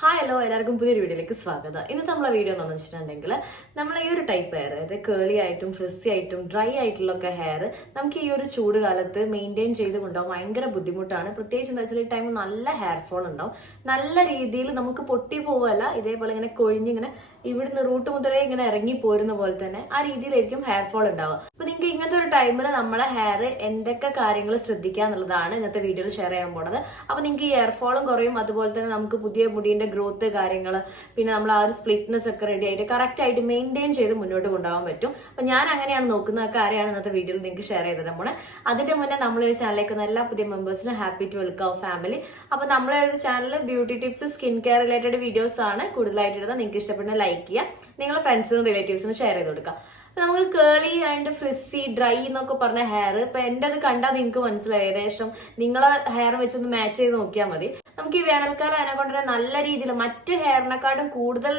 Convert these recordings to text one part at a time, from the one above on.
Hi hello എല്ലാവർക്കും പുതിയൊരു വീഡിയോയിലേക്ക് സ്വാഗതം. ഇന്നത്തെ നമ്മളെ വീഡിയോ എന്ന് വെച്ചിട്ടുണ്ടെങ്കിൽ നമ്മൾ ഈ ഒരു ടൈപ്പ് ഹെയർ, അതായത് കേളി ആയിട്ടും ഫ്രിസി ആയിട്ടും ഡ്രൈ ആയിട്ടുള്ളൊക്കെ ഹെയർ നമുക്ക് ഈ ഒരു ചൂട് കാലത്ത് മെയിൻറ്റെയിൻ ചെയ്ത് കൊണ്ടുപോകാൻ ഭയങ്കര ബുദ്ധിമുട്ടാണ്. പ്രത്യേകിച്ച് എന്താ വെച്ചാൽ ഈ ടൈം നല്ല ഹെയർ ഫോൾ ഉണ്ടാവും. നല്ല രീതിയിൽ നമുക്ക് പൊട്ടി പോവല്ല, ഇതേപോലെ ഇങ്ങനെ കൊഴിഞ്ഞിങ്ങനെ ഇവിടുന്ന് റൂട്ട് മുതലേ ഇങ്ങനെ ഇറങ്ങി പോരുന്ന പോലെ തന്നെ ആ രീതിയിലായിരിക്കും ഹെയർ ഫോൾ ഉണ്ടാവുക. അപ്പൊ നിങ്ങൾക്ക് ഇങ്ങനത്തെ ഒരു ടൈമിൽ നമ്മളെ ഹെയർ എന്തൊക്കെ കാര്യങ്ങൾ ശ്രദ്ധിക്കുക എന്നുള്ളതാണ് ഇന്നത്തെ വീഡിയോയിൽ ഷെയർ ചെയ്യാൻ പോണത്. അപ്പൊ നിങ്ങൾക്ക് ഈ ഹെയർ ഫോളും കുറയും, അതുപോലെ തന്നെ നമുക്ക് പുതിയ മുടിയുടെ ഗ്രോത്ത് കാര്യങ്ങൾ, പിന്നെ നമ്മൾ ആ ഒരു സ്പ്ലിറ്റ്നെസ് ഒക്കെ റെഡി ആയിട്ട് കറക്റ്റ് ആയിട്ട് മെയിൻറ്റെയിൻ ചെയ്ത് മുന്നോട്ട് കൊണ്ടുപോകാൻ പറ്റും. അപ്പൊ ഞാൻ അങ്ങനെയാണ് നോക്കുന്ന കാര്യമാണ് ഇന്നത്തെ വീഡിയോയിൽ നിങ്ങൾക്ക് ഷെയർ ചെയ്തത്. നമ്മൾ അതിന്റെ മുന്നേ നമ്മളൊരു ചാനലിലേക്ക് വന്ന എല്ലാ പുതിയ മെമ്പേഴ്സിനും ഹാപ്പി ടു വെൽക്കം ഫാമിലി. അപ്പൊ നമ്മളെ ഒരു channel beauty tips, skin care related videos ആണ് കൂടുതലായിട്ട് ഇടുന്നത്. നിങ്ങൾക്ക് ഇഷ്ടപ്പെടുന്ന ലൈക്ക് ചെയ്യുക, നിങ്ങളെ ഫ്രണ്ട്സിനും റിലേറ്റീവ്സിനും ഷെയർ ചെയ്ത് കൊടുക്കുക. നമുക്ക് കേളി ആൻഡ് ഫ്രിസി ഡ്രൈ എന്നൊക്കെ പറഞ്ഞ ഹെയർ ഇപ്പൊ എന്റെ അത് കണ്ടാൽ നിങ്ങൾക്ക് മനസ്സിലായി. ഏകദേശം നിങ്ങളെ ഹെയർ വെച്ചൊന്ന് മാച്ച് ചെയ്ത് നോക്കിയാൽ മതി. നമുക്ക് ഈ വേനൽക്കാലം അതിനെ കൊണ്ട് നല്ല രീതിയിൽ മറ്റ് ഹെയറിനെക്കാട്ടും കൂടുതൽ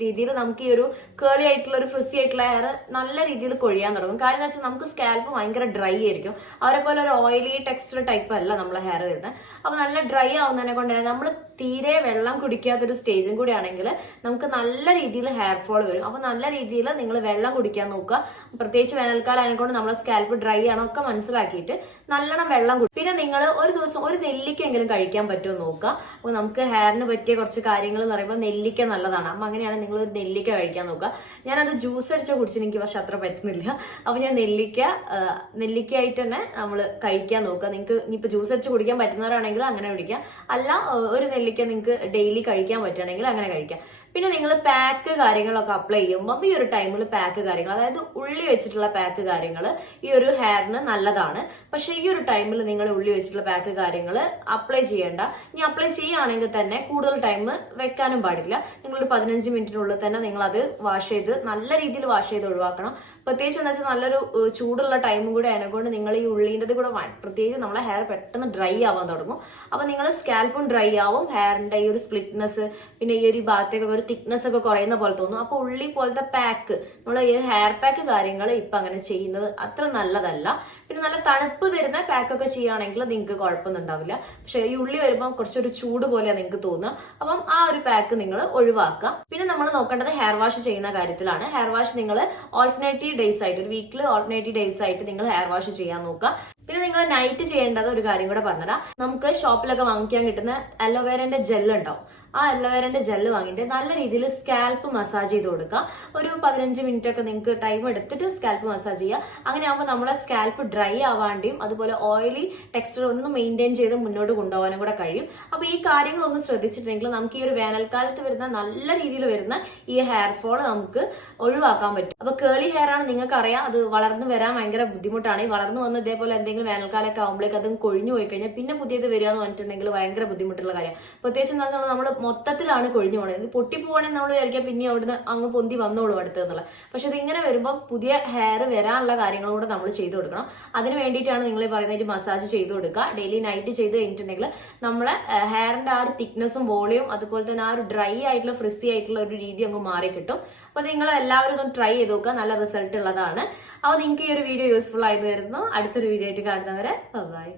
രീതിയിൽ നമുക്ക് ഈ ഒരു കേളി ആയിട്ടുള്ള ഒരു ഫ്രിസി ആയിട്ടുള്ള ഹെയർ നല്ല രീതിയിൽ കൊഴിയാൻ തുടങ്ങും. കാരണം എന്താ വെച്ചാൽ നമുക്ക് സ്കാൽപ്പ് ഭയങ്കര ഡ്രൈ ആയിരിക്കും. അവരെ പോലെ ഒരു ഓയിലി ടെക്സ്ചർ ടൈപ്പ് അല്ല നമ്മളെ ഹെയർ വരുന്നത്. അപ്പൊ നല്ല ഡ്രൈ ആവുന്നതിനെ കൊണ്ട് നമ്മൾ തീരെ വെള്ളം കുടിക്കാത്തൊരു സ്റ്റേജും കൂടി ആണെങ്കിൽ നമുക്ക് നല്ല രീതിയിൽ ഹെയർ ഫോൾ വരും. അപ്പൊ നല്ല രീതിയിൽ നിങ്ങൾ വെള്ളം കുടിക്കാൻ നോക്കുക. പ്രത്യേകിച്ച് വേനൽക്കാലം അതിനെക്കൊണ്ട് നമ്മളെ സ്കാൽപ്പ് ഡ്രൈ ആണോ ഒക്കെ മനസ്സിലാക്കിയിട്ട് നല്ലോണം വെള്ളം കുടിക്കും. പിന്നെ നിങ്ങൾ ഒരു ദിവസം ഒരു നെല്ലിക്കെങ്കിലും കഴിക്കാൻ പറ്റുമോ നോക്കുക. അപ്പൊ നമുക്ക് ഹെയറിന് പറ്റിയ കുറച്ച് കാര്യങ്ങൾ എന്ന് പറയുമ്പോൾ നെല്ലിക്ക നല്ലതാണ്. അപ്പൊ അങ്ങനെയാണ് നിങ്ങൾ ഒരു നെല്ലിക്ക കഴിക്കാൻ നോക്കുക. ഞാനത് ജ്യൂസ് അടിച്ച കുടിച്ച് എനിക്ക് പക്ഷെ അത്ര പറ്റുന്നില്ല. അപ്പൊ ഞാൻ നെല്ലിക്കയായിട്ട് തന്നെ നമ്മൾ കഴിക്കാൻ നോക്കുക. നിങ്ങൾക്ക് ഇനിയിപ്പോ ജ്യൂസ് അടിച്ച് കുടിക്കാൻ പറ്റുന്നവരാണെങ്കിൽ അങ്ങനെ കുടിക്കാം. അല്ല, ഒരു നെല്ലിക്ക നിങ്ങൾക്ക് ഡെയിലി കഴിക്കാൻ പറ്റുകയാണെങ്കിൽ അങ്ങനെ കഴിക്കാം. പിന്നെ നിങ്ങൾ പാക്ക് കാര്യങ്ങളൊക്കെ അപ്ലൈ ചെയ്യുമ്പോൾ ഈ ഒരു ടൈമിൽ പാക്ക് കാര്യങ്ങൾ, അതായത് ഉള്ളി വെച്ചിട്ടുള്ള പാക്ക് കാര്യങ്ങൾ ഈ ഒരു ഹെയറിന് നല്ലതാണ്. പക്ഷെ ഈ ഒരു ടൈമിൽ നിങ്ങൾ ഉള്ളി വെച്ചിട്ടുള്ള പാക്ക് കാര്യങ്ങൾ അപ്ലൈ ചെയ്യേണ്ട. ഇനി അപ്ലൈ ചെയ്യുകയാണെങ്കിൽ തന്നെ കൂടുതൽ ടൈം വെക്കാനും പാടില്ല. നിങ്ങളൊരു 15 മിനിറ്റിനുള്ളിൽ തന്നെ നിങ്ങൾ അത് വാഷ് ചെയ്ത് നല്ല രീതിയിൽ വാഷ് ചെയ്ത് ഒഴിവാക്കണം. പ്രത്യേകിച്ച് എന്താ വെച്ചാൽ നല്ലൊരു ചൂടുള്ള ടൈമും കൂടെ അതിനെക്കൊണ്ട് നിങ്ങൾ ഈ ഉള്ളിൻ്റെ കൂടെ പ്രത്യേകിച്ച് നമ്മളെ ഹെയർ പെട്ടെന്ന് ഡ്രൈ ആവാൻ തുടങ്ങും. അപ്പൊ നിങ്ങൾ സ്കാൽപ്പും ഡ്രൈ ആവും, ഹെയറിന്റെ ഈ ഒരു സ്പ്ലിറ്റ്നെസ്, പിന്നെ ഈ ഒരു ഭാഗത്തേക്ക് തിക്നെസ് ഒക്കെ കുറയുന്ന പോലെ തോന്നും. അപ്പൊ ഉള്ളി പോലത്തെ പാക്ക്, നമ്മൾ ഈ ഹെയർ പാക്ക് കാര്യങ്ങൾ ഇപ്പൊ അങ്ങനെ ചെയ്യുന്നത് അത്ര നല്ലതല്ല. പിന്നെ നല്ല തണുപ്പ് തരുന്ന പാക്കൊക്കെ ചെയ്യുകയാണെങ്കിൽ നിങ്ങൾക്ക് കുഴപ്പമൊന്നും ഉണ്ടാവില്ല. പക്ഷെ ഈ ഉള്ളി വരുമ്പോൾ കുറച്ചൊരു ചൂട് പോലെയാണ് നിങ്ങൾക്ക് തോന്നുക. അപ്പം ആ ഒരു പാക്ക് നിങ്ങൾ ഒഴിവാക്കുക. പിന്നെ നമ്മൾ നോക്കേണ്ടത് ഹെയർ വാഷ് ചെയ്യുന്ന കാര്യത്തിലാണ്. ഹെയർ വാഷ് നിങ്ങൾ ഓൾട്ടർനേറ്റീവ് ഡേയ്സ് ആയിട്ട്, ഒരു വീക്കിൽ ഓൾട്ടർനേറ്റീവ് ഡേയ്സ് ആയിട്ട് നിങ്ങൾ ഹെയർ വാഷ് ചെയ്യാൻ നോക്കുക. പിന്നെ നിങ്ങൾ നൈറ്റ് ചെയ്യേണ്ടത് ഒരു കാര്യം കൂടെ പറഞ്ഞുതരാം. നമുക്ക് ഷോപ്പിലൊക്കെ വാങ്ങിക്കാൻ കിട്ടുന്ന അലോവേരന്റെ ജെല്ല് ഉണ്ടാവും. ആ അലോവേരന്റെ ജെല്ല് വാങ്ങിയിട്ട് നല്ല രീതിയിൽ സ്കാൽപ്പ് മസാജ് ചെയ്ത് കൊടുക്കുക. ഒരു 15 മിനിറ്റ് ഒക്കെ നിങ്ങൾക്ക് ടൈം എടുത്തിട്ട് സ്കാൽപ്പ് മസാജ് ചെയ്യുക. അങ്ങനെ ആകുമ്പോൾ നമ്മളെ സ്കാൽപ്പ് ഡ്രൈ ആവാണ്ടിയും അതുപോലെ ഓയിലി ടെക്സ്ചർ ഒന്ന് മെയിൻറ്റെയിൻ ചെയ്ത് മുന്നോട്ട് കൊണ്ടുപോകാനും കൂടെ കഴിയും. അപ്പൊ ഈ കാര്യങ്ങളൊന്ന് ശ്രദ്ധിച്ചിട്ടുണ്ടെങ്കിൽ നമുക്ക് ഈ ഒരു വേനൽക്കാലത്ത് വരുന്ന നല്ല രീതിയിൽ വരുന്ന ഈ ഹെയർ ഫോൾ നമുക്ക് ഒഴിവാക്കാൻ പറ്റും. അപ്പൊ കേളി ഹെയർ ആണ്, നിങ്ങൾക്ക് അറിയാം, അത് വളർന്നു വരാൻ ഭയങ്കര ബുദ്ധിമുട്ടാണ്. ഈ വളർന്നു വന്ന് ഇതേപോലെ എന്തെങ്കിലും വേനൽക്കാലമൊക്കെ ആകുമ്പോഴേക്ക് അതും കൊഴിഞ്ഞു പോയി കഴിഞ്ഞാൽ പിന്നെ പുതിയത് വരിക എന്ന് പറഞ്ഞിട്ടുണ്ടെങ്കിൽ ഭയങ്കര ബുദ്ധിമുട്ടുള്ള കാര്യം. പ്രത്യേകിച്ച് എന്താ നമ്മൾ മൊത്തത്തിലാണ് കൊഴിഞ്ഞു പോകുന്നത്. ഇത് പൊട്ടിപ്പോവാണെങ്കിൽ നമ്മൾ വിചാരിക്കാം പിന്നെ അവിടുന്ന് അങ്ങ് പൊന്തി വന്നോളൂ അടുത്തെന്നുള്ള. പക്ഷെ ഇതിങ്ങനെ വരുമ്പോൾ പുതിയ ഹെയർ വരാനുള്ള കാര്യങ്ങളും കൂടെ നമ്മൾ ചെയ്തു കൊടുക്കണം. അതിന് വേണ്ടിയിട്ടാണ് നിങ്ങൾ പറയുന്നത് മസാജ് ചെയ്ത് കൊടുക്കുക. ഡെയിലി നൈറ്റ് ചെയ്ത് കഴിഞ്ഞിട്ടുണ്ടെങ്കിൽ നമ്മളെ ഹെയറിന്റെ ആ ഒരു തിക്നെസ്സും വോളിയും അതുപോലെ തന്നെ ആ ഒരു ഡ്രൈ ആയിട്ടുള്ള ഫ്രിസി ആയിട്ടുള്ള ഒരു രീതി അങ്ങ് മാറി കിട്ടും. അപ്പൊ നിങ്ങൾ എല്ലാവരും ഇതൊന്ന് ട്രൈ ചെയ്ത് നോക്കുക, നല്ല റിസൾട്ട് ഉള്ളതാണ്. അപ്പൊ നിങ്ങൾക്ക് ഈ ഒരു വീഡിയോ യൂസ്ഫുൾ ആയി വരുന്നു. അടുത്തൊരു വീഡിയോ ആയിട്ട് കാണുന്നവരെ ബൈ.